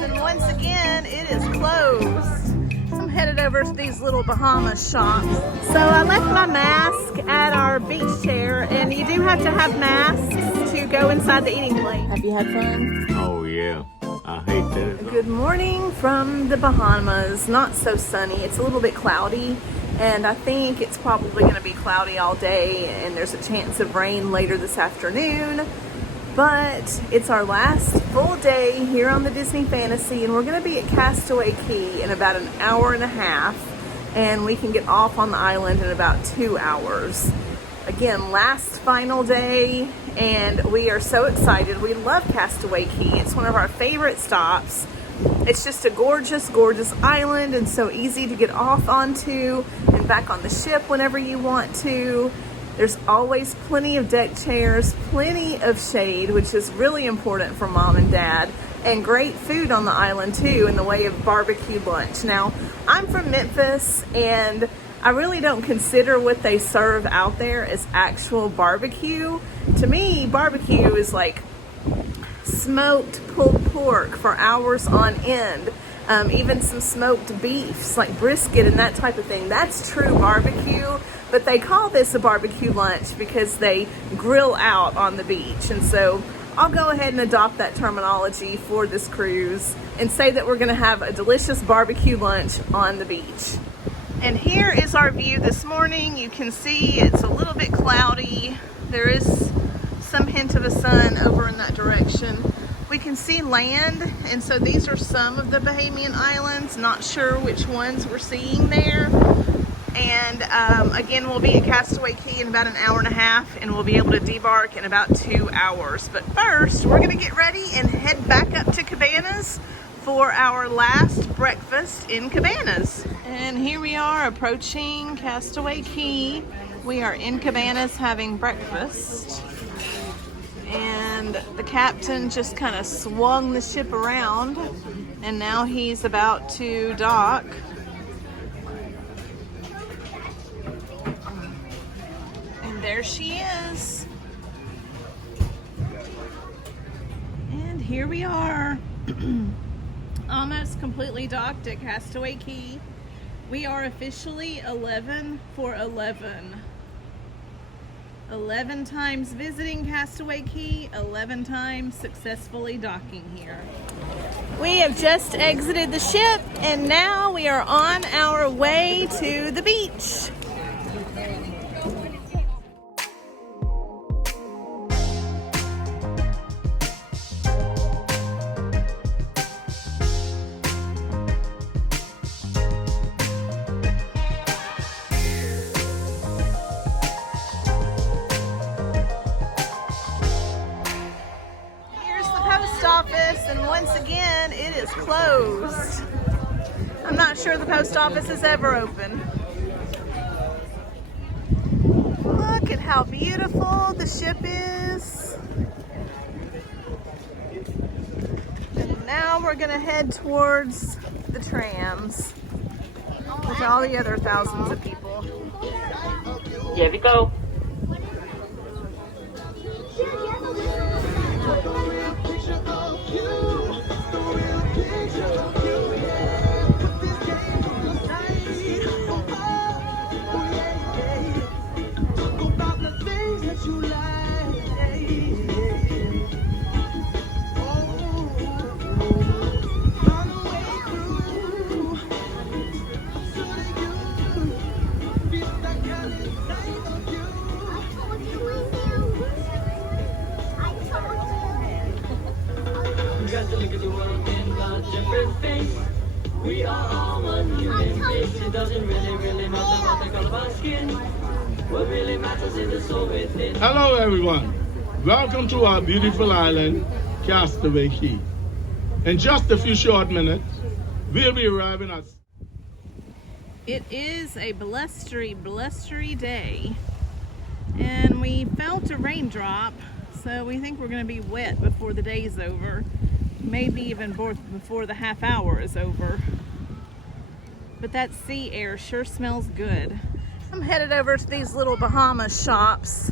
and once again it is closed. I'm headed over to these little Bahamas shops. So I left my mask at our beach chair, and you do have to have masks to go inside the eating place. Have you had fun? Oh yeah, I hate that. Good morning from the Bahamas. Not so sunny. It's a little bit cloudy, and I think it's probably going to be cloudy all day, and there's a chance of rain later this afternoon. But it's our last full day here on the Disney Fantasy, and we're going to be at Castaway Cay in about an hour and a half, and we can get off on the island in about 2 hours. Again, last final day, and we are so excited. We love Castaway Cay. It's one of our favorite stops. It's just a gorgeous, gorgeous island, and so easy to get off onto and back on the ship whenever you want to. There's always plenty of deck chairs, plenty of shade, which is really important for mom and dad, and great food on the island too in the way of barbecue lunch. Now, I'm from Memphis, and I really don't consider what they serve out there as actual barbecue. To me, barbecue is like smoked pulled pork for hours on end. Even some smoked beefs like brisket and that type of thing. That's true barbecue, but they call this a barbecue lunch because they grill out on the beach. And so I'll go ahead and adopt that terminology for this cruise and say that we're gonna have a delicious barbecue lunch on the beach. And here is our view this morning. You can see it's a little bit cloudy. There is some hint of a sun over in that direction. We can see land, and so these are some of the Bahamian islands. Not sure which ones we're seeing there. And again, we'll be at Castaway Cay in about an hour and a half, and we'll be able to debark in about 2 hours. But first, we're gonna get ready and head back up to Cabanas for our last breakfast in Cabanas. And here we are approaching Castaway Cay. We are in Cabanas having breakfast. And the captain just kind of swung the ship around, and now he's about to dock. And there she is. And here we are, almost completely docked at Castaway Cay. We are officially 11 for 11. 11 times visiting Castaway Cay, 11 times successfully docking here. We have just exited the ship, and now we are on our way to the beach. Office, and once again it is closed. I'm not sure the post office is ever open. Look at how beautiful the ship is. And now we're gonna head towards the trams with all the other thousands of people. Here we go. We are all one human race. It doesn't really matter about the color of our skin. What really matters is the soul within. Hello everyone. Welcome to our beautiful island, Castaway Cay. In just a few short minutes, we'll be arriving at... It is a blustery day, and we felt a raindrop, so we think we're going to be wet before the day's over. Maybe even before the half hour is over. But that sea air sure smells good. I'm headed over to these little Bahamas shops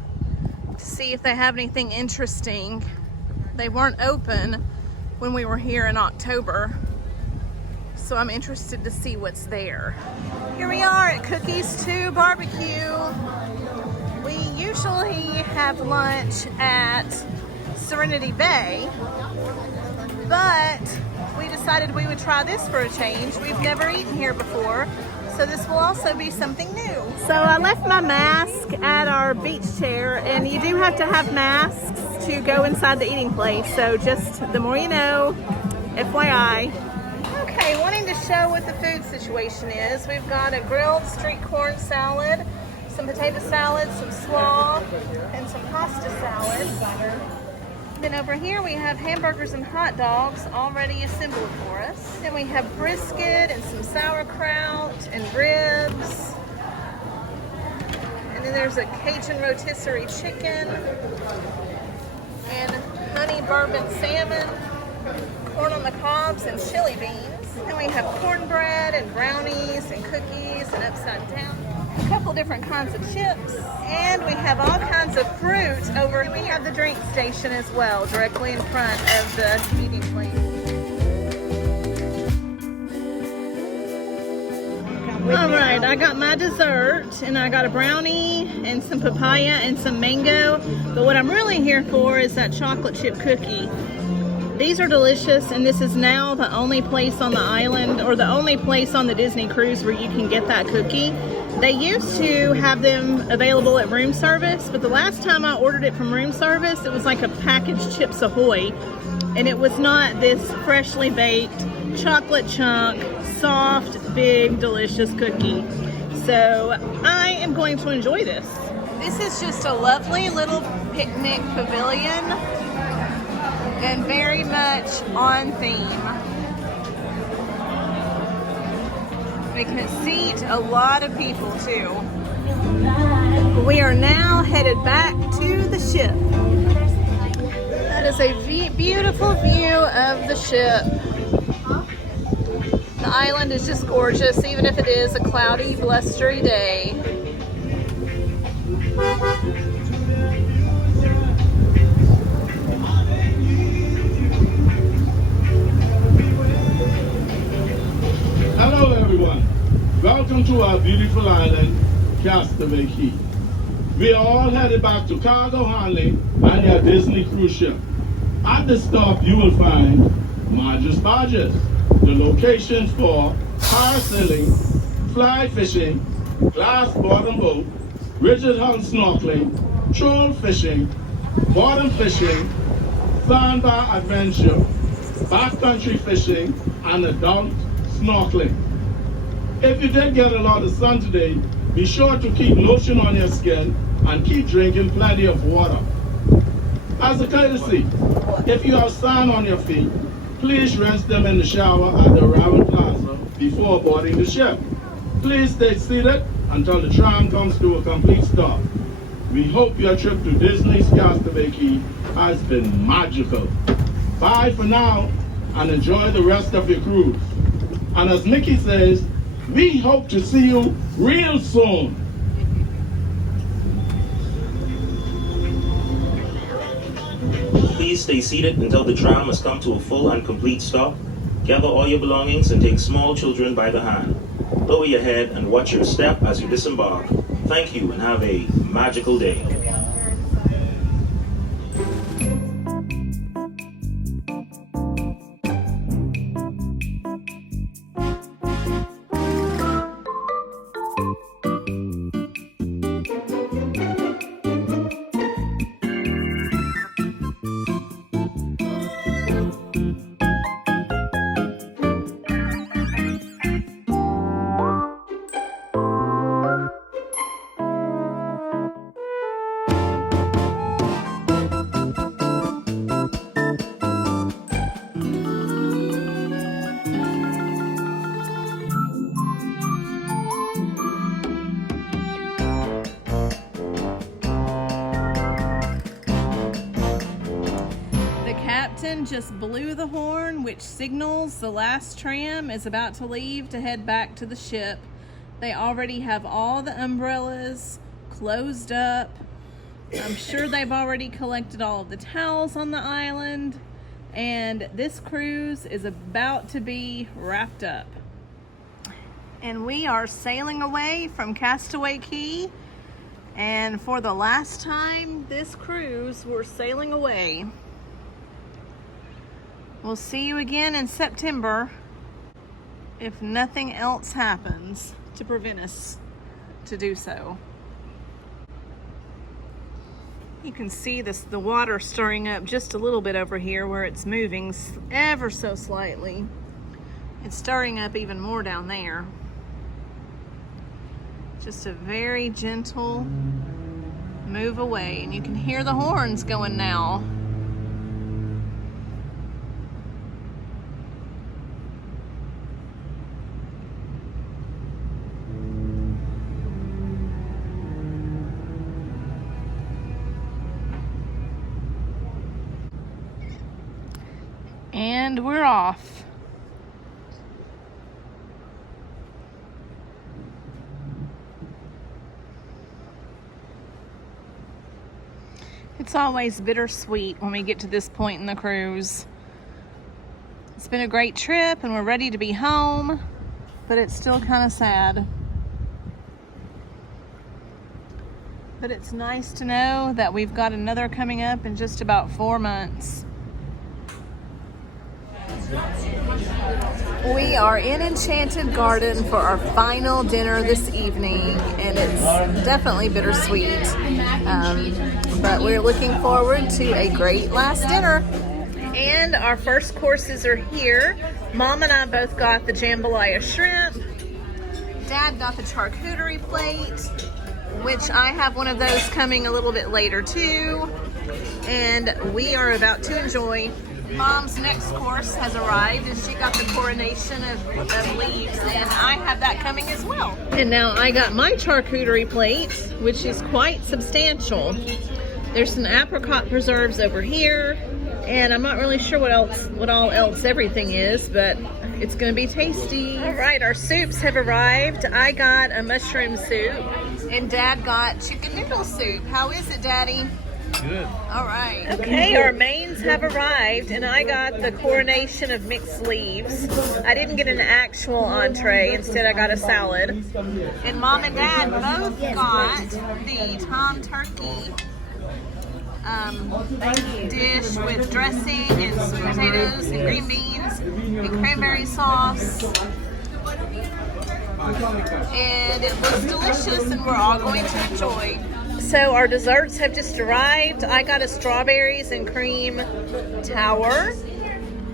to see if they have anything interesting. They weren't open when we were here in October. So I'm interested to see what's there. Here we are at Cookies 2 Barbecue. We usually have lunch at Serenity Bay, but we decided we would try this for a change. We've never eaten here before, so this will also be something new. So I left my mask at our beach chair, and you do have to have masks to go inside the eating place, so just the more you know, FYI. Okay, wanting to show what the food situation is, we've got a grilled street corn salad, some potato salad, some slaw, and some pasta salad. Then over here we have hamburgers and hot dogs already assembled for us. Then we have brisket and some sauerkraut and ribs. And then there's a Cajun rotisserie chicken and honey bourbon salmon, corn on the cobs and chili beans. And we have cornbread and brownies and cookies and upside down. A couple different kinds of chips, and we have all kinds of fruit over here. We have the drink station as well, directly in front of the eating place. All right, I got my dessert, and I got a brownie and some papaya and some mango, but what I'm really here for is that chocolate chip cookie. These are delicious, and this is now the only place on the island, or the only place on the Disney cruise where you can get that cookie. They used to have them available at room service, but the last time I ordered it from room service, it was like a packaged Chips Ahoy, and it was not this freshly baked chocolate chunk, soft, big, delicious cookie. So I am going to enjoy this. This is just a lovely little picnic pavilion and very much on theme. We can seat a lot of people too. We are now headed back to the ship. That is a beautiful view of the ship. The island is just gorgeous, even if it is a cloudy, blustery day. Hello everyone, welcome to our beautiful island, Castaway Key. We are all headed back to cargo handling on your Disney cruise ship. At the stop you will find Marge's Barges, the locations for parasailing, fly fishing, glass bottom boat, rigid hull snorkeling, troll fishing, bottom fishing, sandbar adventure, backcountry fishing, and adult snorkeling. If you did get a lot of sun today, be sure to keep lotion on your skin and keep drinking plenty of water. As a courtesy, if you have sand on your feet, please rinse them in the shower at the Ravel Plaza before boarding the ship. Please stay seated until the tram comes to a complete stop. We hope your trip to Disney's Castaway Key has been magical. Bye for now and enjoy the rest of your cruise. And as Mickey says, we hope to see you real soon. Please stay seated until the tram has come to a full and complete stop. Gather all your belongings and take small children by the hand. Lower your head and watch your step as you disembark. Thank you and have a magical day. Captain just blew the horn, which signals the last tram is about to leave to head back to the ship. They already have all the umbrellas closed up. I'm sure they've already collected all of the towels on the island. And this cruise is about to be wrapped up. And we are sailing away from Castaway Key. And for the last time this cruise, we're sailing away. We'll see you again in September if nothing else happens to prevent us to do so. You can see the water stirring up just a little bit over here where it's moving ever so slightly. It's stirring up even more down there. Just a very gentle move away, and you can hear the horns going now. And we're off. It's always bittersweet when we get to this point in the cruise. It's been a great trip and we're ready to be home, but it's still kind of sad. But it's nice to know that we've got another coming up in just about 4 months. We are in Enchanted Garden for our final dinner this evening, and it's definitely bittersweet. But we're looking forward to a great last dinner. And our first courses are here. Mom and I both got the jambalaya shrimp. Dad got the charcuterie plate, which I have one of those coming a little bit later too. And we are about to enjoy. Mom's next course has arrived, and she got the coronation of leaves, and I have that coming as well. And now I got my charcuterie plate, which is quite substantial. There's some apricot preserves over here, and I'm not really sure what all else everything is, but it's gonna be tasty. All right, our soups have arrived. I got a mushroom soup, and Dad got chicken noodle soup. How is it, Daddy? Good. All right. Okay, our mains have arrived, and I got the coronation of mixed leaves. I didn't get an actual entree. Instead, I got a salad. And Mom and Dad both got the Tom Turkey dish with dressing and sweet potatoes and green beans and cranberry sauce. And it looks delicious, and we're all going to enjoy. So our desserts have just arrived. I got a strawberries and cream tower,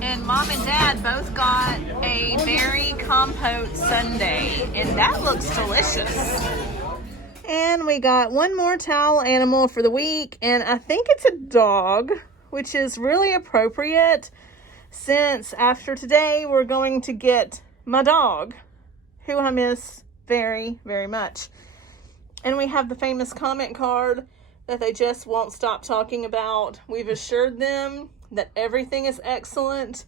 and Mom and Dad both got a berry compote sundae, and that looks delicious. And we got one more towel animal for the week, and I think it's a dog, which is really appropriate since after today we're going to get my dog, who I miss very, very much. And we have the famous comment card that they just won't stop talking about. We've assured them that everything is excellent.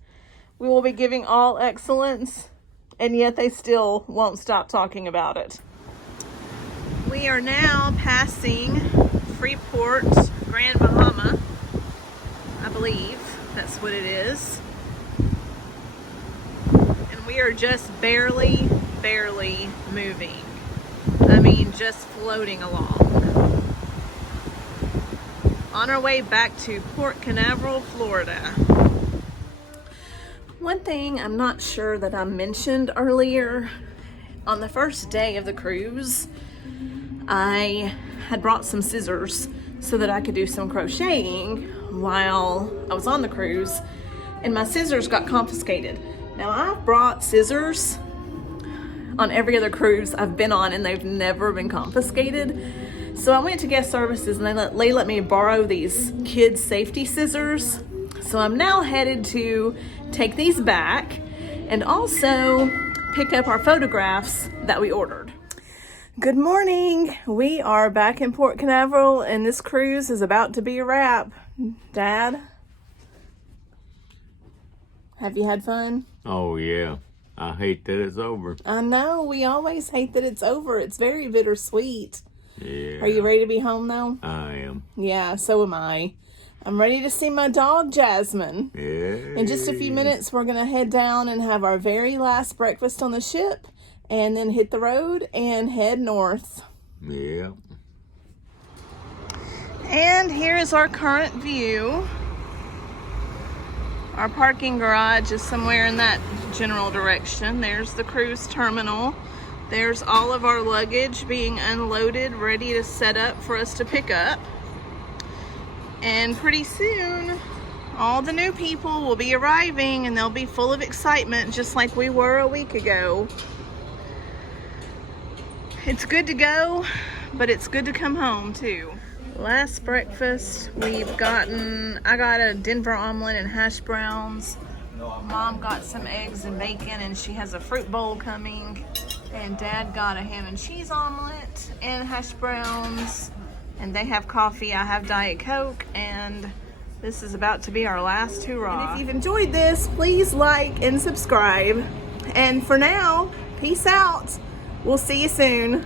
We will be giving all excellence, and yet they still won't stop talking about it. We are now passing Freeport, Grand Bahama. I believe that's what it is. And we are just barely moving. I mean, just floating along. On our way back to Port Canaveral, Florida. One thing I'm not sure that I mentioned earlier, on the first day of the cruise, I had brought some scissors so that I could do some crocheting while I was on the cruise, and my scissors got confiscated. Now, I've brought scissors on every other cruise I've been on, and they've never been confiscated. So I went to guest services, and they let me borrow these kids' safety scissors. So I'm now headed to take these back and also pick up our photographs that we ordered. Good morning. We are back in Port Canaveral, and this cruise is about to be a wrap. Dad, have you had fun? Oh, yeah. I hate that it's over. I know. We always hate that it's over. It's very bittersweet. Yeah. Are you ready to be home, though? I am. Yeah, so am I. I'm ready to see my dog, Jasmine. Yeah. In just a few minutes, we're going to head down and have our very last breakfast on the ship and then hit the road and head north. Yeah. And here is our current view. Our parking garage is somewhere in that general direction. There's the cruise terminal. There's all of our luggage being unloaded, ready to set up for us to pick up. And pretty soon, all the new people will be arriving and they'll be full of excitement just like we were a week ago. It's good to go, but it's good to come home too. Last breakfast, I got a Denver omelet and hash browns. Mom got some eggs and bacon and she has a fruit bowl coming. And Dad got a ham and cheese omelet and hash browns. And they have coffee, I have Diet Coke, and this is about to be our last hurrah. And if you've enjoyed this, please like and subscribe. And for now, peace out. We'll see you soon.